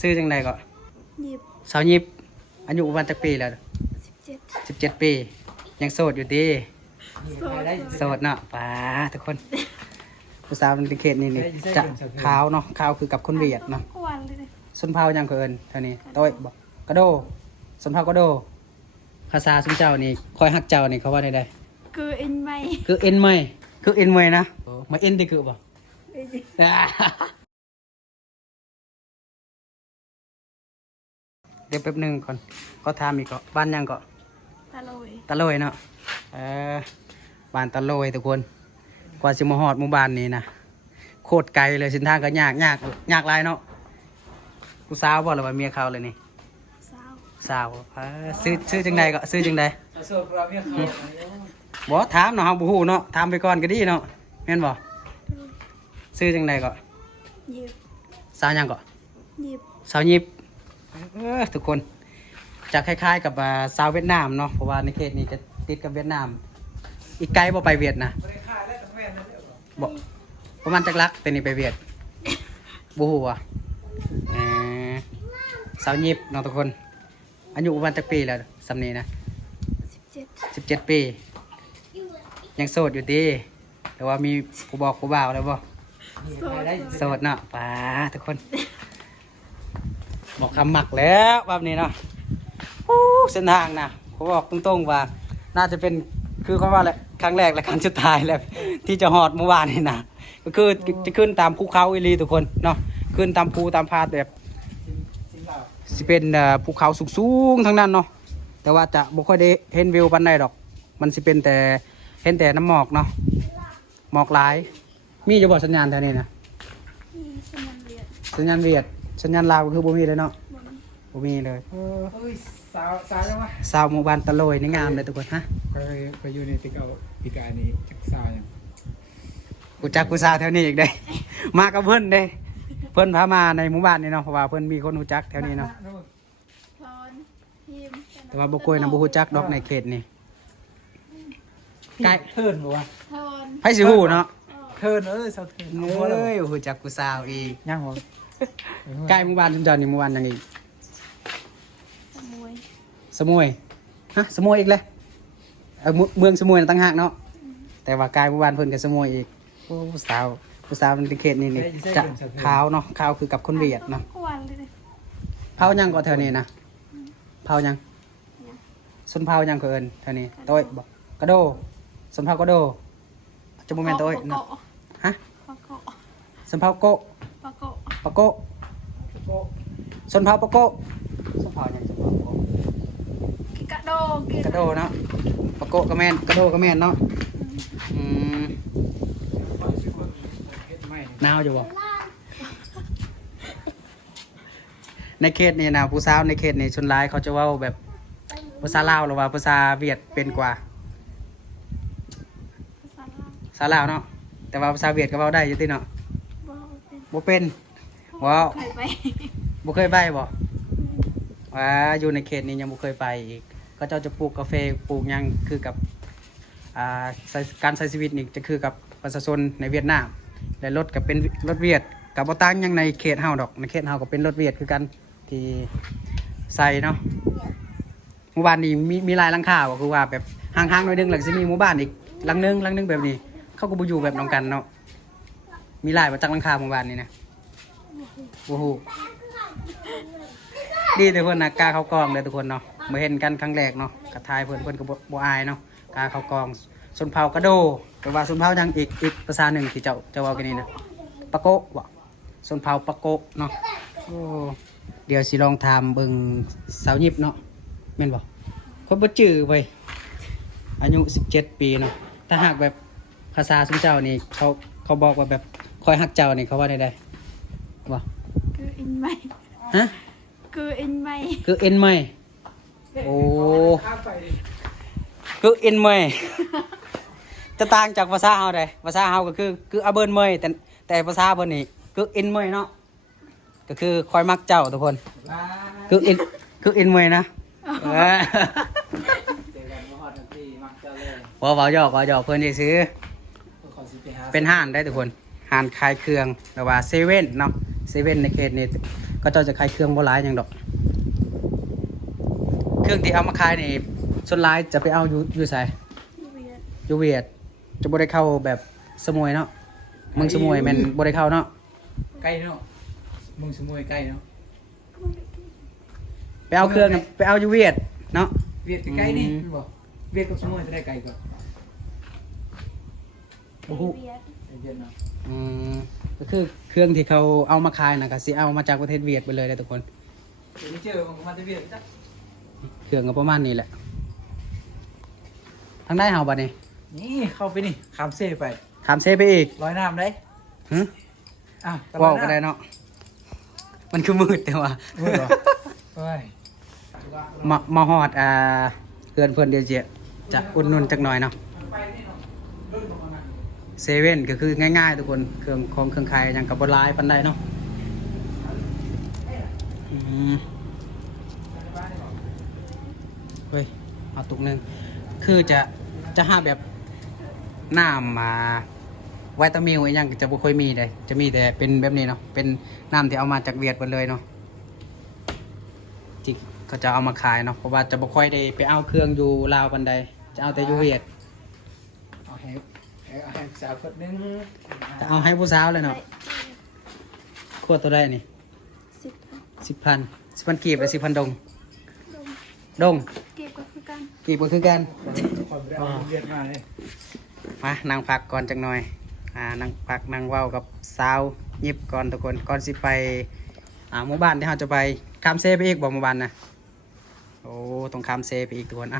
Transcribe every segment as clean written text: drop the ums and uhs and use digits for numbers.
ซื้อจังไดก็ยิบสาวยิบอายุประมาณจักปีแล้ว17 17 ปียังโสดอยู่ดี โสด โสดเนาะป้าทุกคนผู้สาวในเขตนี่จะขาวเนาะขาวคือกับคนเวียดเนาะ กวนเลย ส้นเผายังเพิ่นเท่านี้โต้ยบอกกระโดส้นเผากระโดภาษาสุนเจ้านี่คอยฮักเจ้านี่เขาว่าได้ คือเอ็นไม่ คือเอ็นไม่คือเอ็นไม่นะมาเอ็นได้คือบ่ เดี๋ยวแป๊บหนึงก่อนเขาถามอีกก็บ้านยังก็ ตะโลย ตะโลยเนาะบ้านตะโลยทุกคนกว่าสิมาฮอดหมู่บ้านนี้นะโคตรไกลเลยเส้นทางก็ยากหลายเนาะกูสาวบ่หรือว่าเมียเขาเลยนี่ สาว สาวซื้อจังใดก็ซื้อจังใด โสดเราเมียเขา บ่ถามเนาะเฮาบ่ฮู้เนาะถามไปก่อนก็ดีเนาะแม่นบ่ซื้อจังใดก็ ยิบ สาวหยังก็ ยิบ สาวยิบทุกคนจะคล้ายๆกับสาวเวียดนามเนาะเพราะว่าในเขตนี้จะติดกับเวียดนาม อีกไกลบ่ไปเวียดนะ ไม่ได้ฆ่าและกับแม่นั่นเด้อ บ่ประมาณจักลักแต่นี่ไปเวียดบ่ฮู้อ่ะสาวยิบเนาะทุกคนอายุประมาณจักปีแล้วสำนี้นะ 17 17 ปี ยังโสดอยู่ดีแต่ว่ามีผู้บอกผู้บ่าวแล้วบ่ โสด โสดเนาะป้าทุกคน บอกคำหมักแล้วแบบนี้เนาะโอ้เส้นทางนะผมบอกตรงๆว่า น่าจะเป็นคือเขาว่าแหละครั้งแรกและครั้งสุดท้ายแล้วที่จะหอดเมื่อวานนี่นะก็คือจะขึ้นตามภูเขาอีหลีทุกคนเนาะขึ้นตามภูตามพาดแบบสิเป็นภูเขาสูงๆทั้งนั้นเนาะแต่ว่าจะบ่ค่อยได้เห็นวิวปานใดดอก มันสิเป็นแต่เห็นแต่น้ำหมอกเนาะหมอกหลาย มีจะบอกสัญญาณแถวนี้นะ มีสมนเรียน สัญญาณเวียดสัญญาณลาวก็คือบ่มีเลยเนาะ บ่มี บ่มีเลย เฮ้ยสาวยังวะ สาวหมู่บ้านตะโลยนี่งามเลยทุกคนฮะ ไปอยู่ในติ๊กเอาปีกานี้จักสาวยัง กูจักผู้สาวแถวนี้อีกได้ มากับเพิ่นเด้เพิ่นพามาในหมู่บ้านนี่เนาะเพราะว่าเพิ่นมีคนรู้จักแถวนี้เนาะ พรพิม แต่ว่าบ่กล้วยนำบ่ฮู้จักดอกในเขตนี่ใกล้ เทิร์นบ่วะ ทอน ไผสิฮู้เนาะ เทิร์นสาวเทิร์น เอ้ยบ่ฮู้จักผู้สาวอีก ยังบ่ ใกล้หมู่บ้านชุมเจ้านี่หมู่บ้านหยังอีก สมุย สมุยฮะสมุยอีกเลยเมืองสมุยน่ะต่างหากเนาะแต่ว่าใกล้หมู่บ้านเพิ่นก็สมุยอีกโอ้ผู้สาวในเขตนี่จะขาวเนาะขาวคือกับคนเวียดเนาะ กวนเลย เผายังก็แถวนี้นะเผายังส้นเผายังก็เอินแถวนี้โต้ยบอกกระโดส้นเผากระโดจะโมเมนต์โต้ยนะฮะ ปะโกะ ส้นเผาโกะ ปะโกะ ปะโกะส้นเผาปะโกะส้นเผายังส้นเผาโกะ กระโดด กระโดเนาะปะโกะกระแมนกระโดกระแมนเนาะอืมหนาวอยู่บ่ในเขตนี่นะผู้สาวในเขตนี่ชนร้ายเขาจะเว่าแบบภาษาลาวหรือว่าภาษาเวียดเป็นกว่า ภาษาลาว ภาษาลาวเนาะแต่ว่าภาษาเวียดก็เว้าได้อยู่ติเนาะ บ่เป็น บ่เป็นว้าว เคยไป บ่เคยไปบ่ว่าอยู่ในเขตนี้ยังบ่เคยไปอีกก็เจ้าจะปลูกกาแฟปลูกหยังคือกับการใช้ชีวิตนี่จะคือกับประชาชนในเวียดนามและรถก็เป็นรถเวียดกับบ่ต่างหยังในเขตเฮาดอกในเขตเฮาก็เป็นรถเวียดคือกันที่ใส่เนาะหมู่บ้านนี้มีหลายหลังคาบ่คือว่าแบบห่างๆหน่อยนึงแล้วก็สิมีหมู่บ้านอีกหลังนึงแบบนี้ เขาก็บ่อยู่แบบนำกันเนาะมีหลายบ่จักหลังคาหมู่บ้านนี้นะโอ้โหดีทุกคนนะกล้าเข้ากองเลยทุกคนเนาะมาเห็นกันครั้งแรกเนาะกระทายเพิ่นก็บ่อายเนาะกล้าเข้ากองชนเผ่ากระโดแต่ว่าชนเผ่ายังอีกภาษาหนึ่งที่เจ้าเว้ากันนี่นะปะโกะบ่ชนเผ่าปะโกะเนาะโอ้เดี๋ยวสิลองถามเบิ่งสาวยิบเนาะแม่นบ่คนบ่จื้อเว้ยอายุ17 ปีเนาะถ้าหากแบบภาษาซุมเจ้านี่เขาบอกว่าแบบคอยฮักเจ้านี่เขาว่าได้บ่ คือเอ็นไม่ ฮะ คือเอ็นไม่ คือเอ็นไหมโอ้ ข้ามไป คือเอ็นไหม จะต่างจากภาษาเฮาได้ภาษาเฮาก็คืออาเบิร์นไหมแต่ภาษาเพิ่นนี่คือเอ็นไหมเนาะก็คือคอยมักเจ้าทุกคนคือเอ็นไหมนะ เจอกันมาฮอดที่มักเจ้าเลย เว้าหยอกเพิ่นสิซื้อ ขอสิไปหา เป็นห้านได้ทุกคนห้านขายเครื่องหรือว่าเซเว่นเนาะเซเว่นในเขตนี้ ก็เจ้าจะขายเครื่องบ่หลายหยังดอก เครื่องที่เอามาขายนี่ส่วนหลายจะไปเอาอยู่ไส เวียด อยู่เวียดจะบ่ได้เข้าแบบสมุยเนาะเมืองสมุยแม่นบ่ได้เข้าเนาะ ใกล้เนาะมึงสมุยใกล้เนาะ ไปเอาเครื่องน่ะไปเอาอยู่เวียดเนาะ เวียดใกล้ๆนี่บอกเวียดกับสมุยจะได้ไกลกว่า บ่ฮู้ เวียด เวียดเนาะ อืมก็คือเครื่องที่เขาเอามาขายน่ะก็สิเอามาจากประเทศเวียดไปเลยเด้อทุกคน เดี๋ยวนี้เจอมันก็มาจะเวียดจ้ะ เครื่องก็ประมาณนี้แหละทางได้เฮาบัดนี้ นี่เข้าไปนี่ข้ามเซ่ไป ถามเซไปอีก ลอยน้ำได้ หึ อ้าว เว้าก็ได้เนาะมันคือมืดแต่ว่า มืดเหรอเฮ้ย มาฮอดเพื่อนเพิ่นเดี๋ยวจะอุดหนุนจักหน่อยเนาะเซเว่นก็คือง่ายๆทุกคนเครื่องขายหยังกับบนไลน์ปันได้เนาะอืมเฮ้ยเอาตุกหนึงคือจะหาแบบน้ำวิตามินอีหยังก็จะบ่ค่อยมีเลยจะมีแต่เป็นแบบนี้เนาะเป็นน้ำที่เอามาจากเวียดหมดเลยเนาะที่เขาจะเอามาขายเนาะเพราะว่าจะบ่ค่อยได้ไปเอาเครื่องอยู่ลาวปันใดจะเอาแต่อยู่เวียด เอาให้สาวคนนึง จะเอาให้ผู้สาวเลยเนาะขวดตัวได้นี่ 10,000 10,000กีบหรือ10,000 ดง ดง ดง เก็บก็คือกัน กีบก็คือกัน คนไปเอาเวียดมาเลย มานั่งพักก่อนจักหน่อยนั่งพักนั่งเว้ากับสาวยิบก่อนทุกคนก่อนสิไปหมู่บ้านที่เราจะไปข้ามเซไปอีกบ่หมู่บ้านนะโอ้ต้องข้ามเซไปอีกทุกคน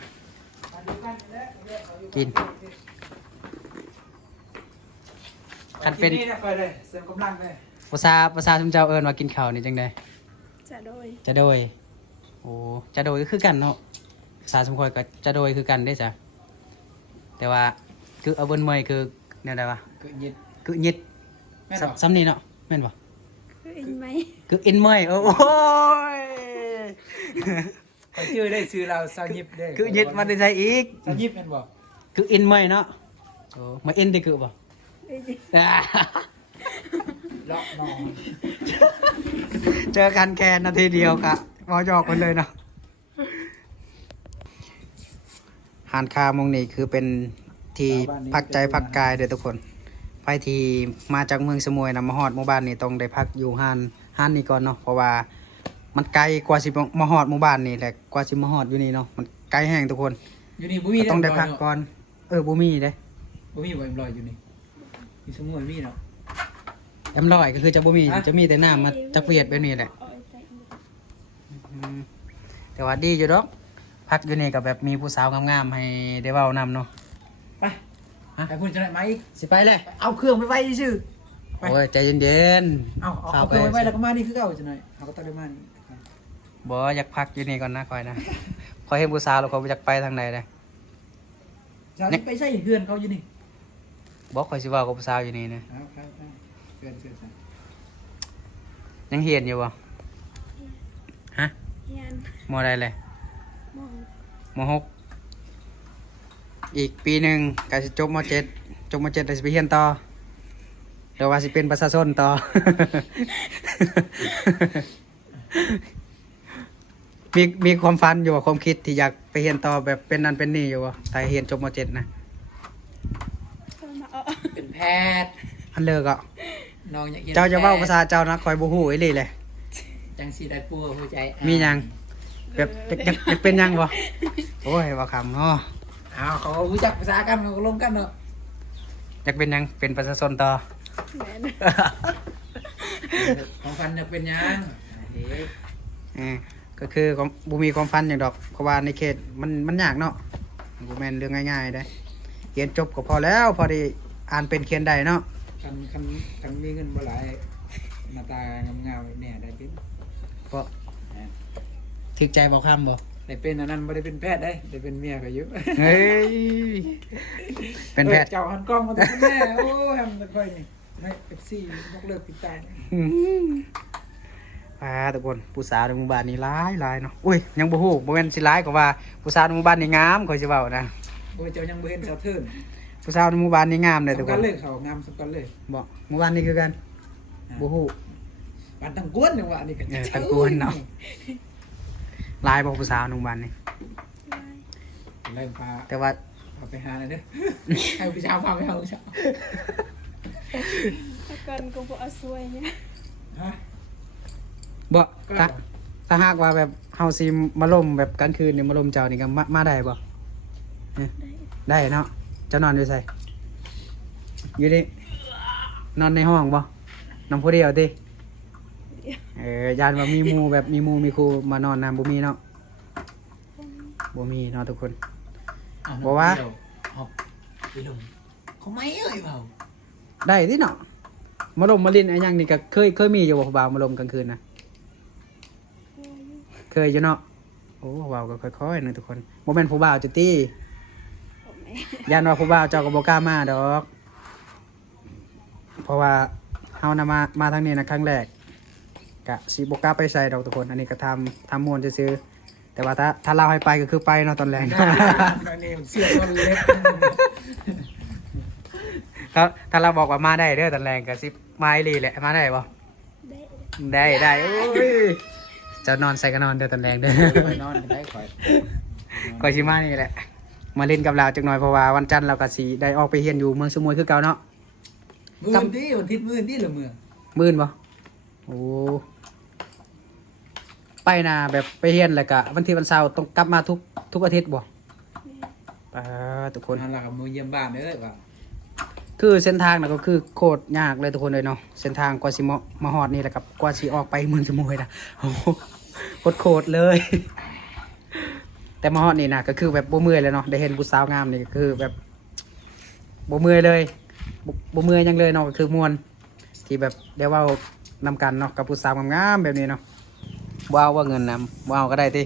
กินคันเป็น นี่นะคอยเลยเสริมกำลังเลย ภาษาชุมเจ้าเอิ้นว่ากินข้าวนี่จังได จะโดย จะโดยโอ้จะโดยก็คือกันเนาะภาษาสมคอยก็จะโดยคือกันได้จ้ะแต่ว่าคือเอาเบิ้นเมยคือเนี่ยได้ปะ เกิดยิด คือยิด แม่น ซ้ำนี่เนาะแม่นปะ คืออินไหม คืออินเมยโอ้ย คอยชื่อได้ชื่อเราสาวยิบได้ คือยิดมาได้ใจอีก สาวยิบแม่นบอก คืออินเมยเนาะโอ้มาอินได้คือปะ เอ้ย เลาะนอง เจอกันแค่นาทีเดียวกะพอจอกกันเลยเนาะหานคามงนี่คือเป็นที่พักใจพักกายเด้อทุกคนไปที่มาจากเมืองสมุยนะมาฮอดหมู่บ้านนี่ต้องได้พักอยู่ห้านนี่ก่อนเนาะเพราะว่ามันไกลกว่าสิมาฮอดหมู่บ้านนี่แหละกว่าสิมาฮอดอยู่นี่เนาะมันไกลแห้งทุกคน อยู่นี่บุมี ต้องได้พักก่อนบ่มีเด้ บุมีบ่เอ็มลอยอยู่นี่มีสมุนมีเนาะ แอมลอยก็คือจะบ่มีจะมีแต่น้ำมาจากเวียดแบบนี้แหละ เอาไว้ใส่อีก อืมแต่ว่าดีอยู่ดอกพักอยู่นี่กับแบบมีผู้สาวงามๆให้ได้เว้านำเนาะ ไปไปพูดจะไหนมาอีก สิไปเลย เอาเครื่องไปไว้ชื่อ ไป โอ้ยใจเย็น เอาเครื่องไปไว้แล้วก็มานี่คือเก่าจะหน่อยเอาก็ต้องได้มานี่ บ่อยากพักอยู่นี่ก่อนนะคอยนะ คอยเห็นผู้สาวแล้วเขาอยากไปทางไหนเลย สาวที่ไปใช่เพื่อนเขาอยู่นี่ บอกคอยสิเว่ากับผู้สาวอยู่นี่นะ เอาครับเพื่อน ยังเฮียนอยู่บ่ฮะ เฮียน มอใดเลย มอง มหกอีกปีหนึ่งก็สิจบมเจ็ดจบมเจ็ดแล้วสิไปเฮียนต่อเดี๋ยวว่าสิเป็นประชาชนต่อ มีความฝันอยู่ว่าความคิดที่อยากไปเฮียนต่อแบบเป็นนั่นเป็นนี่อยู่บ่แต่เฮียนจบมเจ็ดนะ เพิ่นมาเอา เป็นแพทย์ อันเลิกอ่ะ น้องอยาก เจ้าจะเว้าภาษาเจ้านะคอยบ่ฮู้อีหลีเลย จังสีได้ปัวหัวใจ มีหยังแบบอยากเป็นหยังบ่โอ้ยว่าคำเนาะ เอาเขารู้จักภาษากันเขาก็ลงกันเนาะ อยากเป็นหยังเป็นประชาชนต่อ แม่น ของพันจะเป็นยังเฮ้ย ก็คือบ่มีความฝันอย่างดอกเพราะว่าในเขตมันยากเนาะบ่แม่นเรื่องง่ายๆได้เรียนจบก็พอแล้วพอได้อ่านเป็นเขียนได้เนาะ คันมีเงินบ่หลายหน้าตางามๆเนี่ยได้เป็น เพราะถึกใจบ่คำบ่ ได้เป็นอันนั้นบ่ได้เป็นแพทย์ได้เป็นเมียก็เยอะ เฮ้ยเป็นแพทย์ เจ้าหันกล้องมาเป็นแม่โอ้ยทำตะค่อยนี่ไม่เอฟซียกเลิกติดตาม ทุกคนผู้สาวในหมู่บ้านนี่หลายเนาะอุ้ยยังบ่ฮู้บ่แม่นสิหลายกว่าผู้สาวในหมู่บ้านนี่งามข่อยสิเว้านะ โอ้ยเจ้ายังบ่เห็นสาวเทิร์น ผู้สาวในหมู่บ้านนี่งามเลยทุก สำ ค คัญ น เลยเขางามสำคัญเลย บ่หมู่บ้านนี่คือกันบ่ฮู้ บ้านตังกวนจังหวะนี่ก็ ตังกวนเนาะลายบอกผู้สาวนุ่งบันนี่ เลยพา แต่ว่า พาไปหาเลยเด้อให้พี่ชาวพาไปหาพี่ชาว ถ้ากันก็บ่เอาซวยเนี่ย ฮะ บ่ถ้าหากว่าแบบเฮาสิมาล่มแบบกลางคืนนี่มาล่มเจ้านี่ก็มาได้บ่เนี่ยได้เนาะเจะนอนอยู่ไสอยู่ดินอนในห้องบ่นอนผู้เดียวติยานว่ามีหมู่แบบมีหมู่มีครูมานอนนำบ่มีเนาะบ่มีเนาะทุกคน บอกว่า พี่ลุงเขาไม่เอ่ยเปล่า ได้ติเนาะมาล่มมาลินไอ้หยังนี่ก็เคยมีอยู่บ่ผู้บ่าวมาล่มกลางคืนนะเคยอยู่เนาะโอ้ว้าวก็ค่อยๆนึงทุกคนบ่แม่นผู้บ่าวจะตี้ ผมแม่ ยันว่าผู้บ่าวเจ้าก็บ่กล้ามาดอก เพราะว่าเฮานำมาทางนี้นะครั้งแรกกะสิบ่กล้าไปใส่ดอกทุกคน อันนี้ก็ทำม่วนซื่อๆแต่ว่าถ้าเราให้ไปก็คือไปเนาะตอนแรก ตอนนี้เสียคนเล็ก ถ้าเราบอกว่ามาได้เด้อตอนแรกก็สิมาอีหลีแหละมาได้บ่ ได้โอ้ยเจะนอนใส่ก็นอนเด้อตอนแรกเด้อ ไปนอนได้ข่อย ก็สิมานี่แหละ มาเล่นกับเราจักหน่อยเพราะว่าวันจันทร์เราก็สิได้ออกไปเรียนอยู่เมืองสมุยคือเก่าเนาะ มือที่วันทิศมือที่หรือมือ มื่นบ่โอ้ไปนะแบบไปเรียนแล้วก็วันที่วันเสาร์ต้องกลับมาทุกอาทิตย์บ่ทุกคน นั่นแหละครับมือเยี่ยมบ้านเด้อว่า คือเส้นทางน่ะก็คือโคตรยากเลยทุกคนเลยเนาะเส้นทางกว่าสิมาฮอดนี่แหละกับกว่าสิออกไปเมืองสมุยนะโอ้โหโคตรเลย แต่มาฮอดนี่นะก็คือแบบบ่เมื่อยเลยเนาะได้เห็นผู้สาวงามนี่ก็คือแบบบ่เมื่อยเลยบ่เมื่อยหยังเลยเนาะก็คือม่วนที่แบบได้เว้านำกันเนาะกับผู้สาวงามๆแบบนี้เนาะว้าวว่าเงินนำว้าวก็ได้ติ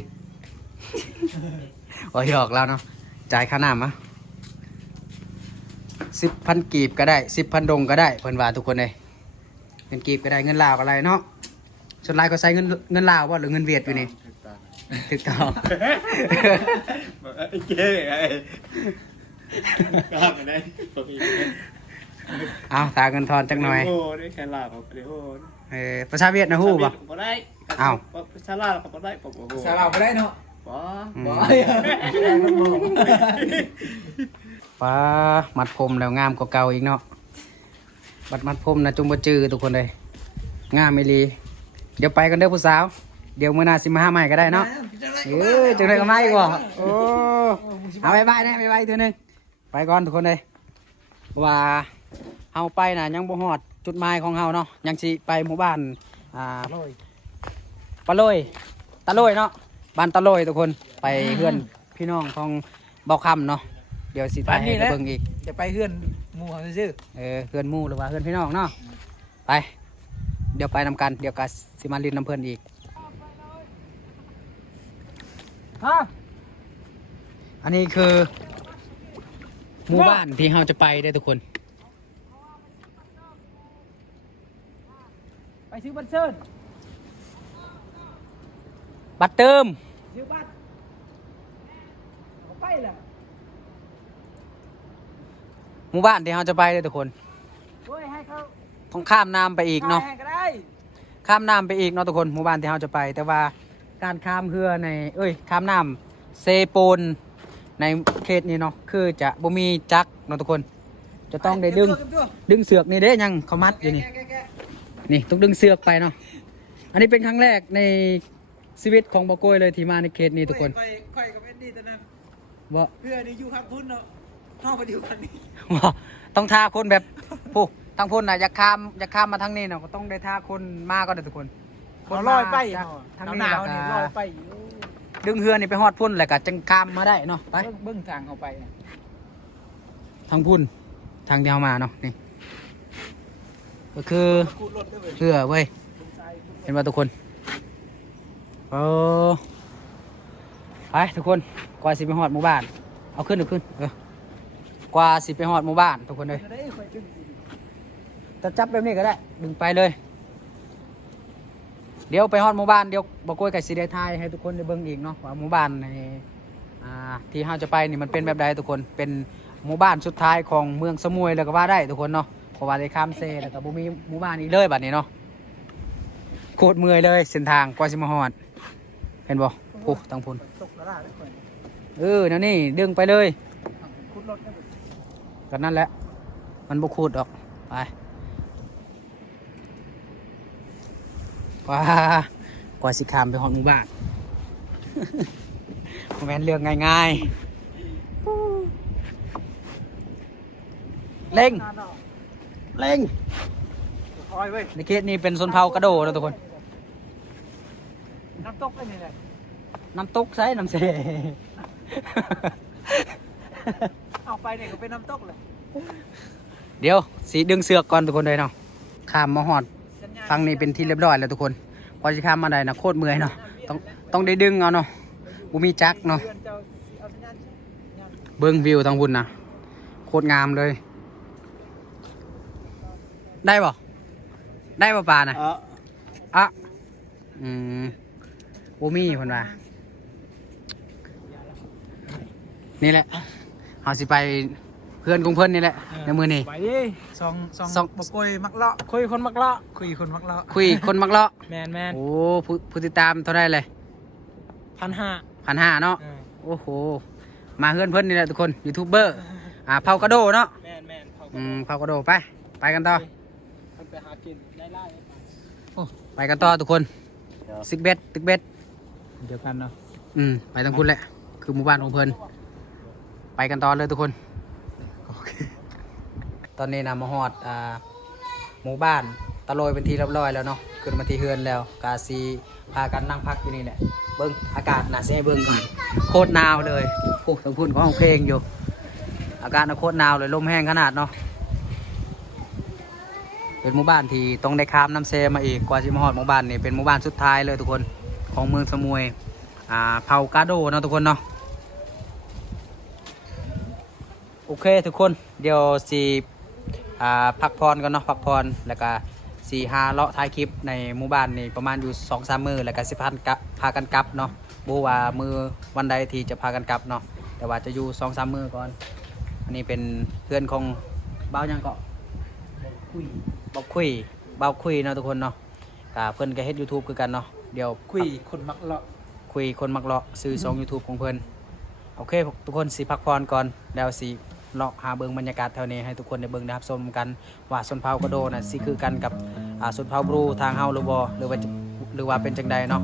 ว่าหยอกแล้วเนาะจ่ายค่าน้ำมะ10,000 กีบก็ได้10,000 ดงก็ได้เพิ่นว่าทุกคนเลยเงินกีบก็ได้เงินลาวอะไรเนาะส่วนหลายก็ใช้เงินลาวบ่หรือเงินเวียดอยู่นี่ถูกต้อง ไอ้เจ๊ไอ้กล้าไปได้ผมอีก เอาตาเงินทอนจักหน่อย โอ้ได้แค่ลาผมไปโอ้ ภาษาเวียดนะฮู้บ่ ผมได้ อ้าว ชาลาผมได้ผมโอ้โห สาเราไปได้เนาะ บ่ บ่ ป้ามัดผมแล้วงามกว่าเก่าอีกเนาะมัดผมนะจุงบ่จื้อทุกคนเลยงามอีหลีเดี๋ยวไปกันเด้อผู้สาวเดี๋ยวมื้อหน้าสิมาหาใหม่ก็ได้เนาะจังได๋ก็มาอีกบ่โอ้เอาบ๊ายบายนะบ๊ายบายอีกเทื่อนึงไปก่อนทุกคนเลยว่าเฮาไปน่ะยังบ่ฮอดจุดหมายของเฮาเนาะยังสิไปหมู่บ้านปะโลยตะโลยเนาะบ้านตะโลยทุกคนไปเฮือนพี่น้องของเบาคำเนาะเดี๋ยวสิไปให้เบิ่งอีก จะไปเฮือนหมู่เขาซื่อ เฮือนหมู่หรือว่าเฮือนพี่น้องเนาะไปเดี๋ยวไปนำกันเดี๋ยวก็สิมาลินน้ำเพิ่นอีกอันนี้คือหมู่บ้านที่เราจะไปได้อทุกคน ไปซื้อบัตรเชิญ บัตรเติม ซื้อบัตรไปแหละ หมู่บ้านที่เราจะไปได้อทุกคน โอ้ยให้เขา ต้องข้ามน้ำไปอีกเนาะ ให้ก็ได้ ข้ามน้ำไปอีกเนาะทุกคนหมู่บ้านที่เราจะไป แต่ว่าการข้ามเรือในข้ามน้ำเซโปนในเขตนี้เนาะคือจะบ่มีจักรเนาะทุกคน จะต้องได้ดึงเสือกนี่เด้ยังเขามัดอยู่นี่นี่ต้องดึงเสือกไปเนาะอันนี้เป็นครั้งแรกในชีวิตของบ่โกยเลยที่มาในเขตนี้ทุกคน ค่อยกับเอ็นดี้ตัวนั้น บ่ เพื่อนี่อยู่พักพุ่นเนาะเข้าไปอยู่พันนี้ บ่ต้องท่าคนแบบผู้ทางพุ่นน่ะอยากข้ามมาทางนี้เนาะก็ต้องได้ท่าคนมาก็ได้ทุกคน เขาลอยไป จากทางนี้ หนาว แล้ว นี่ ก็ ลอยไป ดึงเรือนี่ไปฮอดพุ่นแล้วก็จังข้ามมาได้เนาะไป เบิ้งทางเขาไป ทางพุ่นทางที่เฮามาเนาะนี่ก็คือ คูดรถด้วย เรือเว้ยเห็นว่าทุกคนไปทุกคนกว่าสิไปฮอดหมู่บ้านเอาขึ้นกว่าสิไปฮอดหมู่บ้านทุกคนเลยจะจับแบบนี้ก็ได้ดึงไปเลยเดี๋ยวไปฮอดหมู่บ้านเดี๋ยวบอกกล้วยกับสีได้ทายให้ทุกคนได้เบิ่งอีกเนาะว่าหมู่บ้านในที่เราจะไปนี่มันเป็นแบบใดทุกคนเป็นหมู่บ้านสุดท้ายของเมืองสมุยแล้วก็ว่าได้ทุกคนเนาะเพราะว่าได้ข้ามเซแล้วก็บ่มีหมู่บ้านอีกเลยบัดนี้เนาะ โคตรเมื่อยเลยเส้นทางกว่าสิมาฮอดเห็นบ่โอ้ตังพุ่น ตกละล่าได้เปิด นั่นนี่ดึงไปเลย คุดรถได้ ก็นั่นแหละมันบ่คูดออกไปว้ากว่าสิข้ามไปฮอดหมู่บ้าน บ่แม่นเรื่องง่ายๆเร่งเร่ง คอยเว้ย ในเขตนี้เป็นชนเผ่ากระโดดแล้วทุกคน น้ำตกไอ้นี่แหละ น้ำตกใช่น้ำเส เอาไปเนี่ยก็เป็นน้ำตกเลย เดี๋ยวสีดึงเสือกก่อนทุกคนเลยเนาะข้ามมาหอดฟังนี้เป็นที่เรียบร้อยแล้วทุกคนพอจะข้ามมาได้นะโคตรเมื่อยเนาะต้องได้ดึงเอาเนาะกูมีจักรเนาะเบิ้งวิวทางบุญนะโคตรงามเลย ได้บ่ได้ป่ะปลานะอ่ะบูมี่คนว่านี่แหละเอาสิไปเพื่อนของเพื่อนนี่แหละในมือนี่ ไปดิสองบกยมักเลาะคุยคนมักเลาะคุยคนมักเลาะ คุยคนมักเลาะ แมน โอ้ผู้ติดตามเท่าไรเลย 1,500 1,500เนาะโอ้โหมาเพื่อนเพื่อนนี่แหละทุกคนยูทูบเบอร์เผากระโดเนาะ แมน เผากระโดไปกันต่อ ไปหากินได้ไล่ ไปกันต่อทุกคนซิกเบ็ดตึกเบ็ด เดียวกันเนาะ ไปทางคุณแหละคือหมู่บ้านของเพื่อนไปกันต่อเลยทุกคนตอนนี้นะมาฮอดหมู่บ้านตะโลยเป็นที่เรียบร้อยแล้วเนาะขึ้นมาที่เฮือนแล้วกาซีพากันนั่งพักอยู่นี่แหละเบิ้งอากาศน่าเสียเบิ้งก่อนโคตรหนาวเลยพวกทางพุ่นก็ห้องเพลงอยู่อากาศน่ะโคตรหนาวเลยลมแห้งขนาดเนาะเป็นหมู่บ้านที่ต้องได้ข้ามน้ำเซมาอีกกว่าสิมาฮอดหมู่บ้านนี่เป็นหมู่บ้านสุดท้ายเลยทุกคนของเมืองสมุยเผากาโดเนาะทุกคนเนาะโอเคทุกคนเดี๋ยวสิพักผ่อนกันเนาะพักผ่อนแล้วก็4-5เลาะท้ายคลิปในหมู่บ้านนี่ประมาณอยู่ 2-3 มื้อแล้วก็สิพากันกลับเนาะบ่ว่ามือวันใดที่จะพากันกลับเนาะแต่ว่าจะอยู่ 2-3 มื้อก่อนอันนี้เป็นเพื่อนของเบาหยังเกาะเบาคุยเนาะทุกคนเนาะก็เพิ่นก็เฮ็ด YouTube คือกันเนาะเดี๋ยว คุยคนมักเลาะ คุยคนมักเลาะซื้อช่อง YouTube ของเพิ่นโอเคทุกคนสิพักผ่อนก่อนแล้วสิเลาะหาเบิ่งบรรยากาศแถวนี้ให้ทุกคนได้เบิ่งได้รับชมกันว่าชนเผ่ากระโดน่ะสิคือกันกับชนเผ่าบรูทางเฮาหรือบ่หรือว่าเป็นจังใดเนาะ